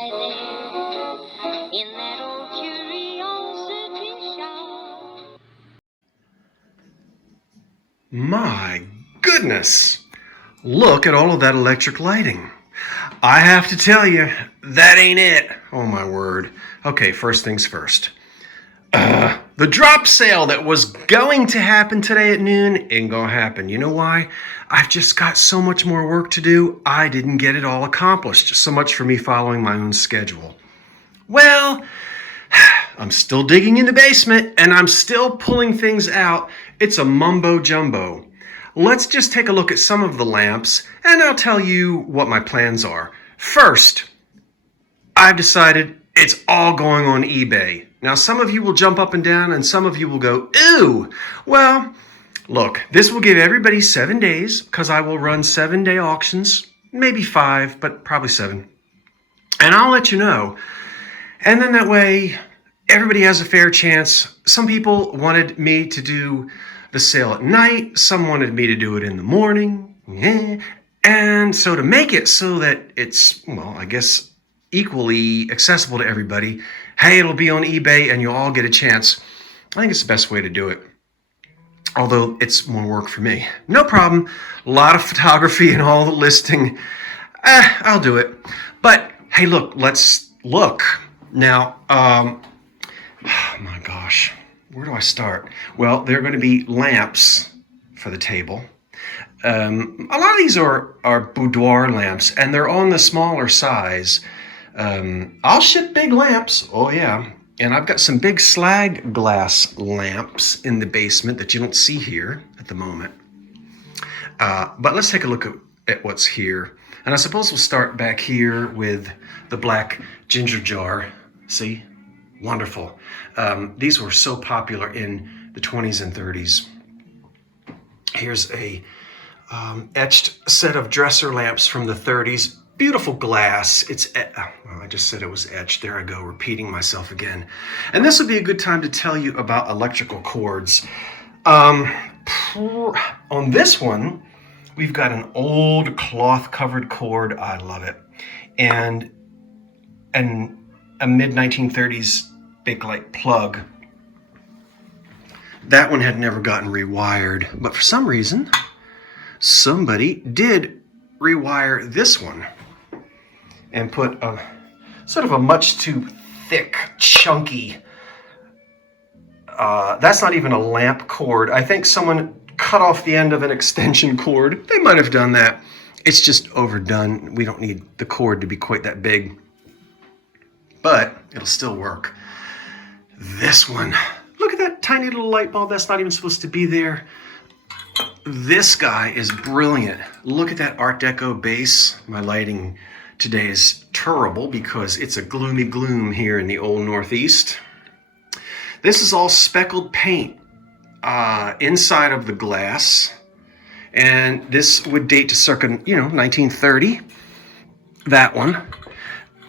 right there in that old curiosity shop. My goodness! Look at all of that electric lighting. I have to tell you, that ain't it. Oh my word. Okay, first things first. The drop sale that was going to happen today at noon ain't gonna happen. You know why? I've just got so much more work to do. I didn't get it all accomplished. So much for me following my own schedule. Well, I'm still digging in the basement and I'm still pulling things out. It's a mumbo jumbo. Let's just take a look at some of the lamps and I'll tell you what my plans are. First, I've decided it's all going on eBay. Now, some of you will jump up and down and some of you will go, ew. Well, look, this will give everybody 7 days because I will run 7-day auctions, maybe 5, but probably 7. And I'll let you know. And then that way, everybody has a fair chance. Some people wanted me to do the sale at night. Some wanted me to do it in the morning. And so to make it so that it's, well, I guess, equally accessible to everybody, hey, it'll be on eBay and you'll all get a chance. I think it's the best way to do it. Although it's more work for me. No problem. A lot of photography and all the listing. I'll do it. But hey, look, let's look. Now, oh my gosh, where do I start? Well, there are going to be lamps for the table. A lot of these are boudoir lamps, and they're on the smaller size. I'll ship big lamps. Oh, yeah. And I've got some big slag glass lamps in the basement that you don't see here at the moment. But let's take a look at what's here. And I suppose we'll start back here with the black ginger jar. See? Wonderful. These were so popular in the 20s and 30s. Here's a etched set of dresser lamps from the 30s. Beautiful glass. It's, I just said it was etched. There I go, repeating myself again. And this would be a good time to tell you about electrical cords. On this one, we've got an old cloth-covered cord. I love it. And a mid-1930s Bakelite plug. That one had never gotten rewired, but for some reason, somebody did rewire this one and put a sort of a much too thick, chunky, that's not even a lamp cord. I think someone cut off the end of an extension cord. They might have done that. It's just overdone. We don't need the cord to be quite that big, but it'll still work. This one, look at that tiny little light bulb. That's not even supposed to be there. This guy is brilliant. Look at that Art Deco base. My lighting today is terrible because it's a gloomy gloom here in the old Northeast. This is all speckled paint inside of the glass. And this would date to circa, 1930. That one.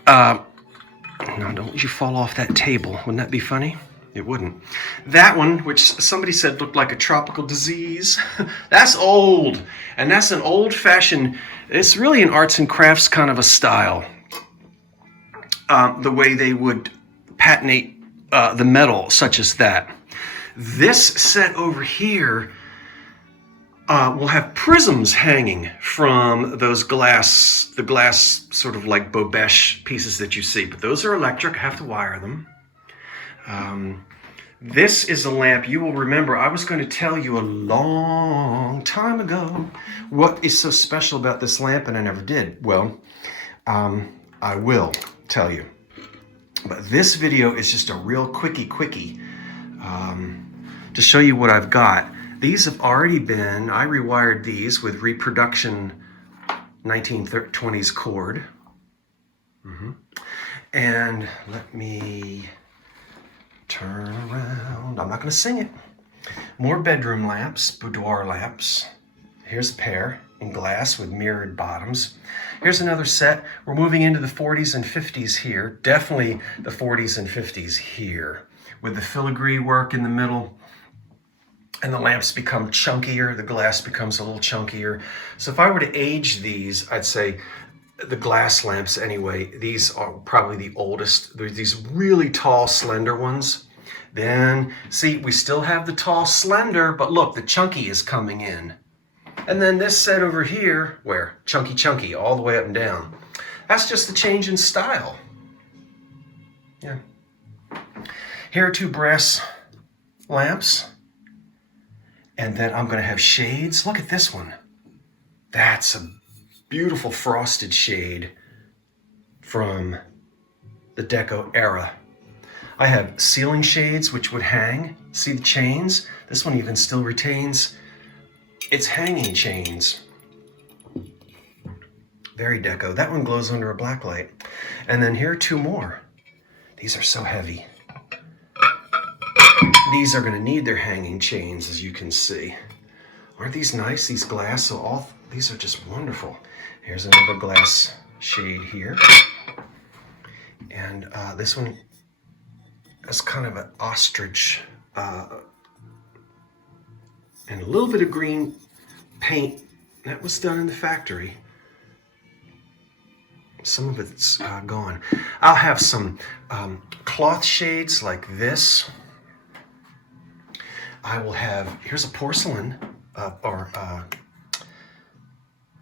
Now, don't you fall off that table. Wouldn't that be funny? It wouldn't. That one, which somebody said looked like a tropical disease, that's old. And that's an old-fashioned, it's really an arts and crafts kind of a style. The way they would patinate the metal, such as that. This set over here will have prisms hanging from those the glass sort of like Bobèche pieces that you see. But those are electric, I have to wire them. This is a lamp. You will remember I was going to tell you a long time ago what is so special about this lamp, and I never did. Well, I will tell you. But this video is just a real quickie to show you what I've got. These have already been, I rewired these with reproduction 1920s cord. And let me turn around. I'm not going to sing it. More bedroom lamps, boudoir lamps. Here's a pair in glass with mirrored bottoms. Here's another set. We're moving into the 40s and 50s here. Definitely the 40s and 50s here. With the filigree work in the middle. And the lamps become chunkier. The glass becomes a little chunkier. So if I were to age these, I'd say the glass lamps anyway, these are probably the oldest. There's these really tall, slender ones. Then, see, we still have the tall, slender, but look, the chunky is coming in. And then this set over here, where? Chunky, chunky, all the way up and down. That's just the change in style. Yeah. Here are two brass lamps. And then I'm going to have shades. Look at this one. That's a beautiful frosted shade from the Deco era. I have ceiling shades which would hang. See the chains? This one even still retains its hanging chains. Very Deco. That one glows under a black light. And then here are two more. These are so heavy. These are going to need their hanging chains, as you can see. Aren't these nice? These glass, so these are just wonderful. Here's another glass shade here. And this one is kind of an ostrich and a little bit of green paint. That was done in the factory. Some of it's gone. I'll have some cloth shades like this. I will have, here's a porcelain or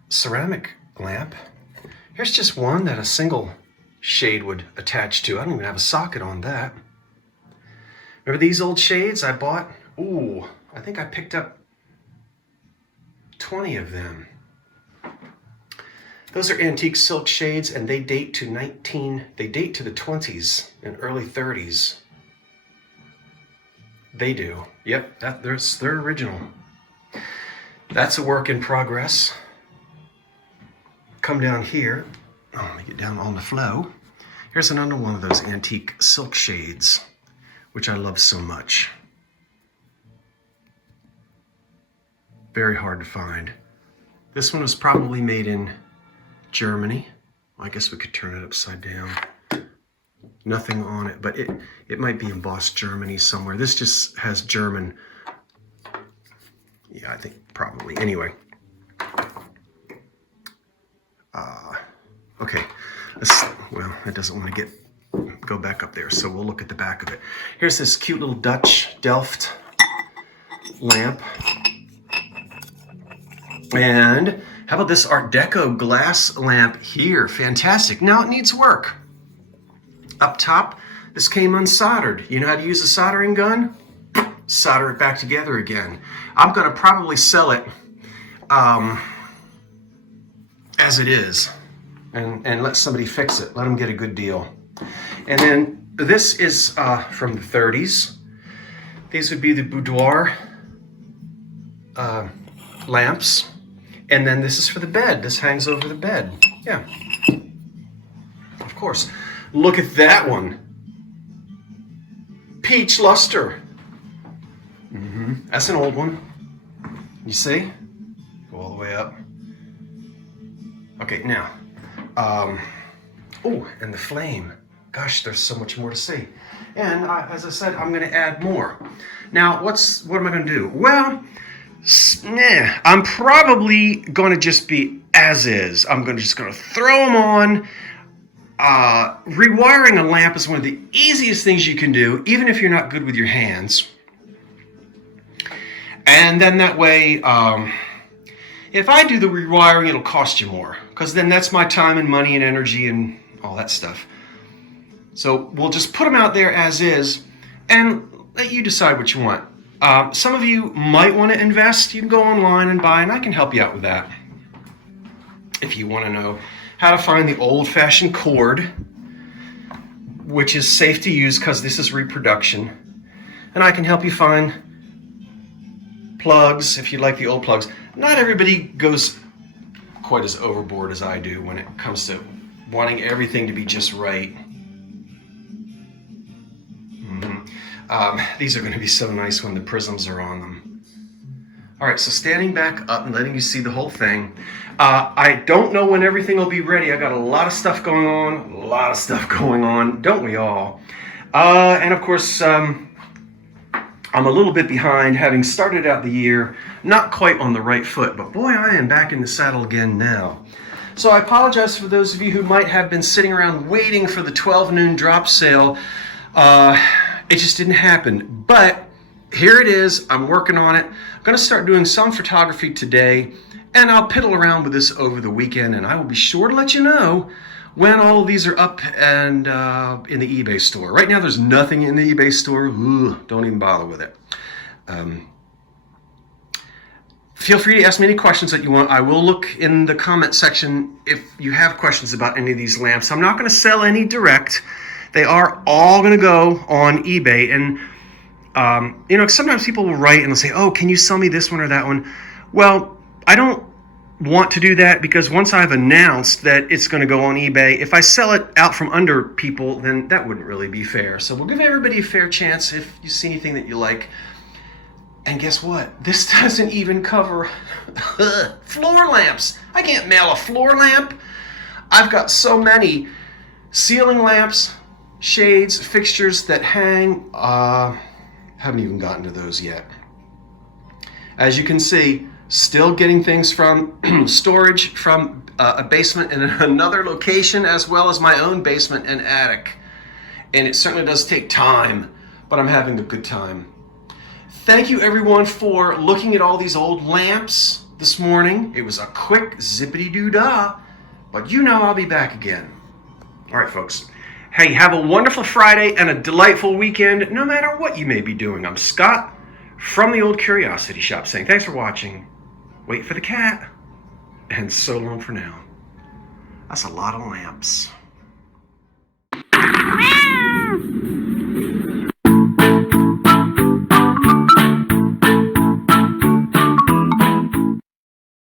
ceramic lamp. Here's just one that a single shade would attach to. I don't even have a socket on that. Remember these old shades I bought? Ooh, I think I picked up 20 of them. Those are antique silk shades, and they date to the 20s and early 30s. They do. Yep, they're original. That's a work in progress. Come down here. Oh, let me get down on the flow. Here's another one of those antique silk shades, which I love so much. Very hard to find. This one was probably made in Germany. Well, I guess we could turn it upside down. Nothing on it, but it might be embossed Germany somewhere. This just has German. Yeah, I think probably. Anyway. Okay. Well, it doesn't want to go back up there, so we'll look at the back of it. Here's this cute little Dutch Delft lamp. And how about this Art Deco glass lamp here? Fantastic. Now it needs work. Up top, this came unsoldered. You know how to use a soldering gun? Solder it back together again. I'm going to probably sell it as it is and let somebody fix it. Let them get a good deal. And then this is from the 30s. These would be the boudoir lamps. And then this is for the bed. This hangs over the bed. Yeah. Of course. Look at that one. Peach luster. That's an old one. You see? Go all the way up. Okay, now. Oh, and the flame. Gosh, there's so much more to see. And as I said, I'm going to add more. Now, what am I going to do? Well, I'm probably going to just be as is. I'm just going to throw them on. Rewiring a lamp is one of the easiest things you can do, even if you're not good with your hands. And then that way, if I do the rewiring, it'll cost you more, because then that's my time and money and energy and all that stuff. So we'll just put them out there as is and let you decide what you want. Some of you might want to invest. You can go online and buy, and I can help you out with that. If you want to know how to find the old-fashioned cord, which is safe to use because this is reproduction. And I can help you find plugs if you like the old plugs. Not everybody goes quite as overboard as I do when it comes to wanting everything to be just right. These are going to be so nice when the prisms are on them. All right, so standing back up and letting you see the whole thing. I don't know when everything will be ready. I got a lot of stuff going on, don't we all? And of course, I'm a little bit behind, having started out the year not quite on the right foot, but boy, I am back in the saddle again now. So I apologize for those of you who might have been sitting around waiting for the 12 noon drop sale. It just didn't happen. But here it is. I'm working on it. I'm going to start doing some photography today, and I'll piddle around with this over the weekend, and I will be sure to let you know when all of these are up and in the eBay store. Right now there's nothing in the eBay store. Ooh, don't even bother with it. Feel free to ask me any questions that you want. I will look in the comment section if you have questions about any of these lamps. I'm not going to sell any direct. They are all going to go on eBay. And, sometimes people will write and they'll say, oh, can you sell me this one or that one? Well, I don't want to do that because once I've announced that it's going to go on eBay, if I sell it out from under people, then that wouldn't really be fair. So we'll give everybody a fair chance if you see anything that you like. And guess what? This doesn't even cover floor lamps. I can't mail a floor lamp. I've got so many ceiling lamps, shades, fixtures that hang. Haven't even gotten to those yet. As you can see, still getting things from storage from a basement in another location, as well as my own basement and attic. And it certainly does take time, but I'm having a good time. Thank you everyone for looking at all these old lamps this morning. It was a quick zippity-doo-dah, but I'll be back again. All right, folks. Hey, have a wonderful Friday and a delightful weekend, no matter what you may be doing. I'm Scott from the Old Curiosity Shop saying thanks for watching. Wait for the cat. And so long for now. That's a lot of lamps.